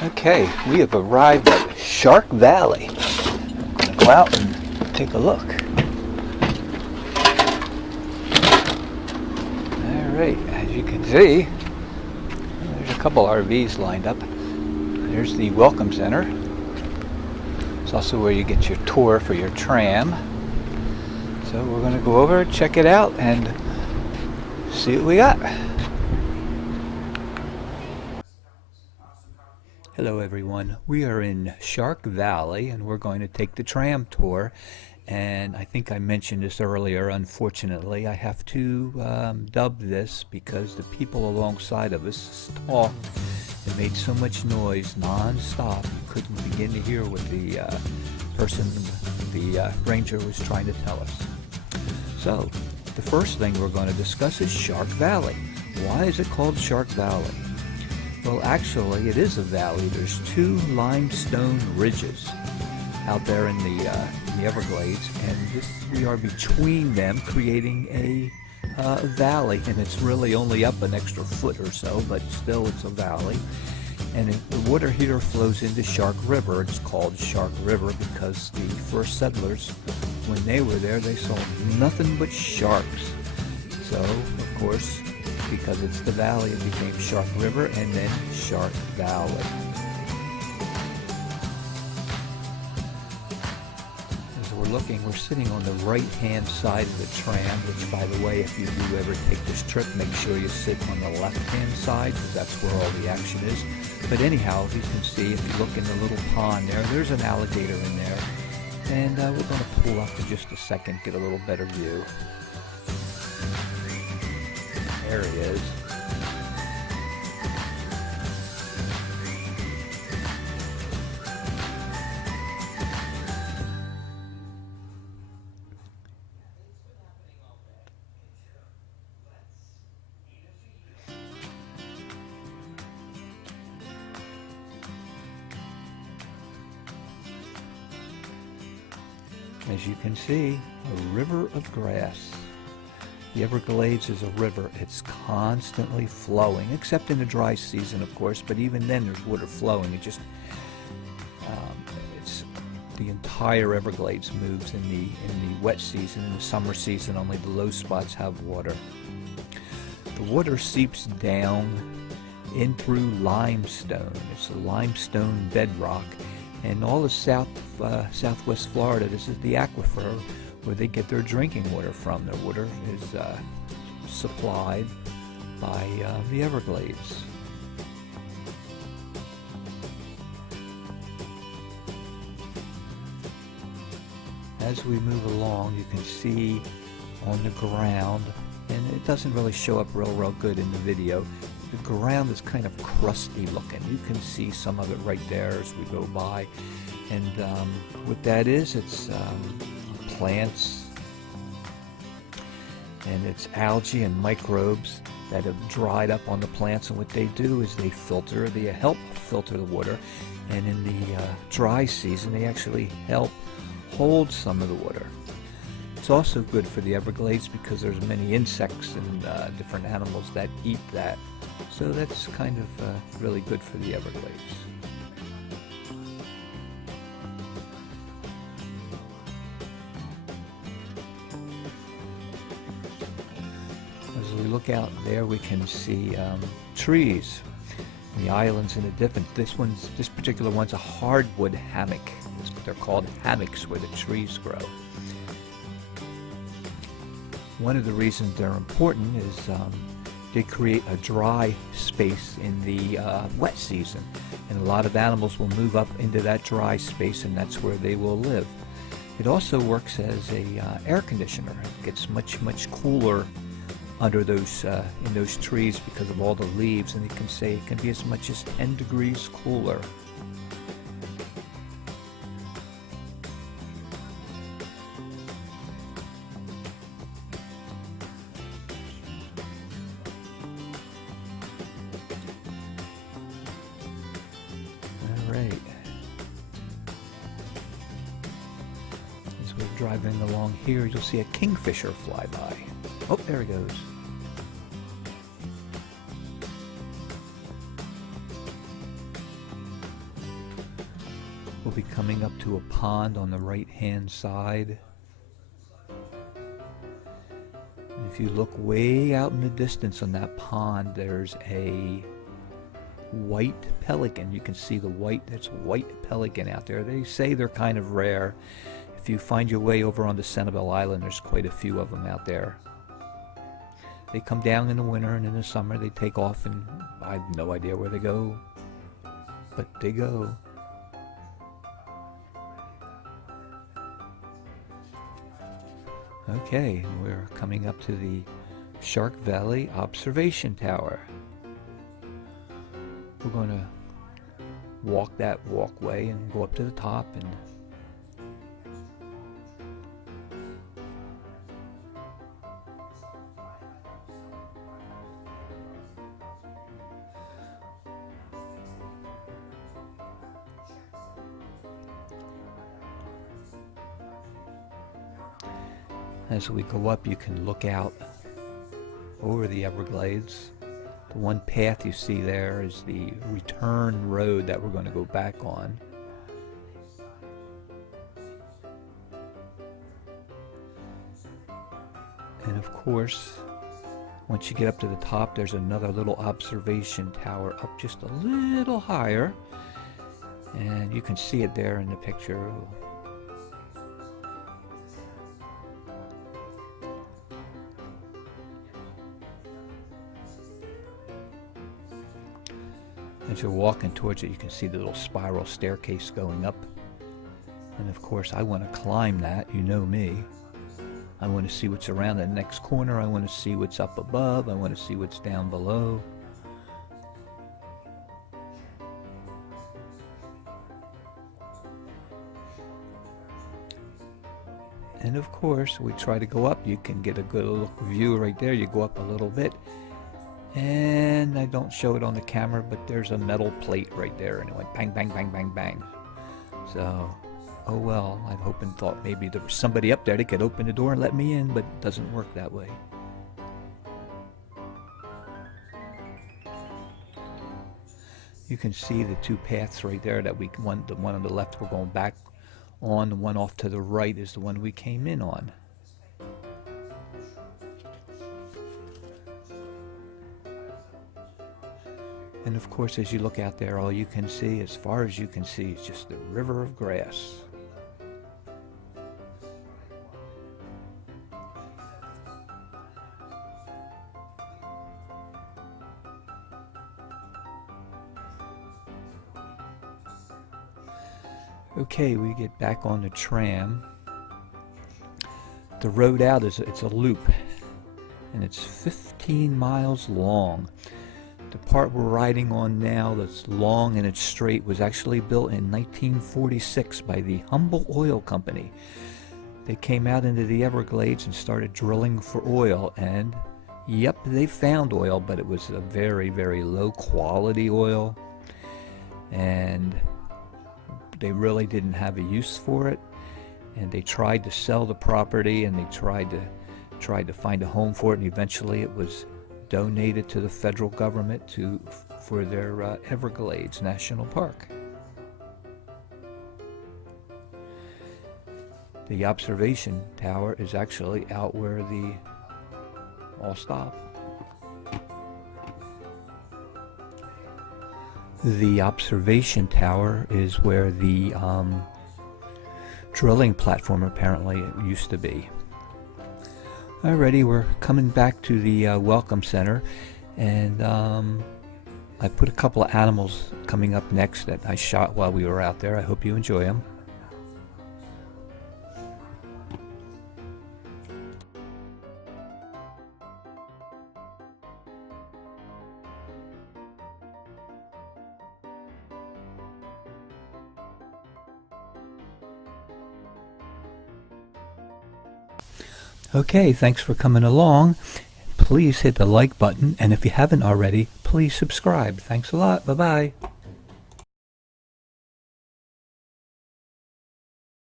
Okay, we have arrived at Shark Valley. Go out and take a look. Alright, as you can see, there's a couple RVs lined up. There's the Welcome Center. It's also where you get your tour for your tram. So we're going to go over, check it out, and see what we got. Hello everyone, we are in Shark Valley and we're going to take the tram tour. And I think I mentioned this earlier, unfortunately I have to dub this because the people alongside of us talked and made so much noise non-stop you couldn't begin to hear what the ranger was trying to tell us. So the first thing we're going to discuss is Shark Valley. Why is it called Shark Valley? Well, actually, it is a valley. There's two limestone ridges out there in the Everglades, and we are between them, creating a valley. And it's really only up an extra foot or so, but still, it's a valley. And the water here flows into Shark River. It's called Shark River because the first settlers, when they were there, they saw nothing but sharks. So, of course, because it's the valley, it became Shark River and then Shark Valley. As we're looking, we're sitting on the right-hand side of the tram, which, by the way, if you do ever take this trip, make sure you sit on the left-hand side, because that's where all the action is. But anyhow, as you can see, if you look in the little pond there's an alligator in there. And we're going to pull up for just a second, get a little better view. There he is. As you can see, a river of grass. The Everglades is a river. It's constantly flowing, except in the dry season, of course, but even then there's water flowing. It just, it's the entire Everglades moves in the wet season. In the summer season, only the low spots have water. The water seeps down in through limestone. It's a limestone bedrock. And all of southwest Florida, this is the aquifer where they get their drinking water from. Their water is supplied by the Everglades. As we move along, you can see on the ground, and it doesn't really show up real good in the video, the ground is kind of crusty looking. You can see some of it right there as we go by. And what that is, it's plants, and it's algae and microbes that have dried up on the plants, and what they do is they help filter the water, and in the dry season they actually help hold some of the water. It's also good for the Everglades because there's many insects and different animals that eat that, so that's kind of really good for the Everglades. As we look out there, we can see trees. The island's in a different. This particular one's a hardwood hammock. That's what they're called, hammocks, where the trees grow. One of the reasons they're important is they create a dry space in the wet season, and a lot of animals will move up into that dry space, and that's where they will live. It also works as a air conditioner. It gets much cooler under those in those trees because of all the leaves, and you can say it can be as much as 10 degrees cooler. Alright. As we're driving along here, you'll see a kingfisher fly by. Oh, there he goes. We'll be coming up to a pond on the right hand side. And if you look way out in the distance on that pond, there's a white pelican. You can see that's white pelican out there. They say they're kind of rare. If you find your way over onto Sanibel Island, there's quite a few of them out there. They come down in the winter, and in the summer they take off, and I have no idea where they go, but they go. Okay, we're coming up to the Shark Valley Observation Tower. We're going to walk that walkway and go up to the top, and as we go up, you can look out over the Everglades. The one path you see there is the return road that we're going to go back on. And of course, once you get up to the top, there's another little observation tower up just a little higher. And you can see it there in the picture. As you're walking towards it, you can see the little spiral staircase going up. And of course, I want to climb that. You know me. I want to see what's around the next corner. I want to see what's up above. I want to see what's down below. And of course, we try to go up. You can get a good look view right there. You go up a little bit. And I don't show it on the camera, but there's a metal plate right there, and it went bang, bang, bang, bang, bang. So, oh well, I'd hoped and thought maybe there was somebody up there that could open the door and let me in, but it doesn't work that way. You can see the two paths right there that the one on the left we're going back on, the one off to the right is the one we came in on. And of course, as you look out there, all you can see, as far as you can see, is just the river of grass. Okay, we get back on the tram. The road out it's a loop, and it's 15 miles long. The part we're riding on now that's long and it's straight was actually built in 1946 by the Humble Oil Company. They came out into the Everglades and started drilling for oil, and yep, they found oil, but it was a very, very low quality oil, and they really didn't have a use for it. And they tried to sell the property, and they tried to find a home for it, and eventually it was donated to the federal government for their Everglades National Park. The observation tower is actually out where I'll stop. The observation tower is where the drilling platform apparently used to be. Alrighty, we're coming back to the Welcome Center, and I put a couple of animals coming up next that I shot while we were out there. I hope you enjoy them. Okay, thanks for coming along. Please hit the like button, and if you haven't already, please subscribe. Thanks a lot. Bye-bye.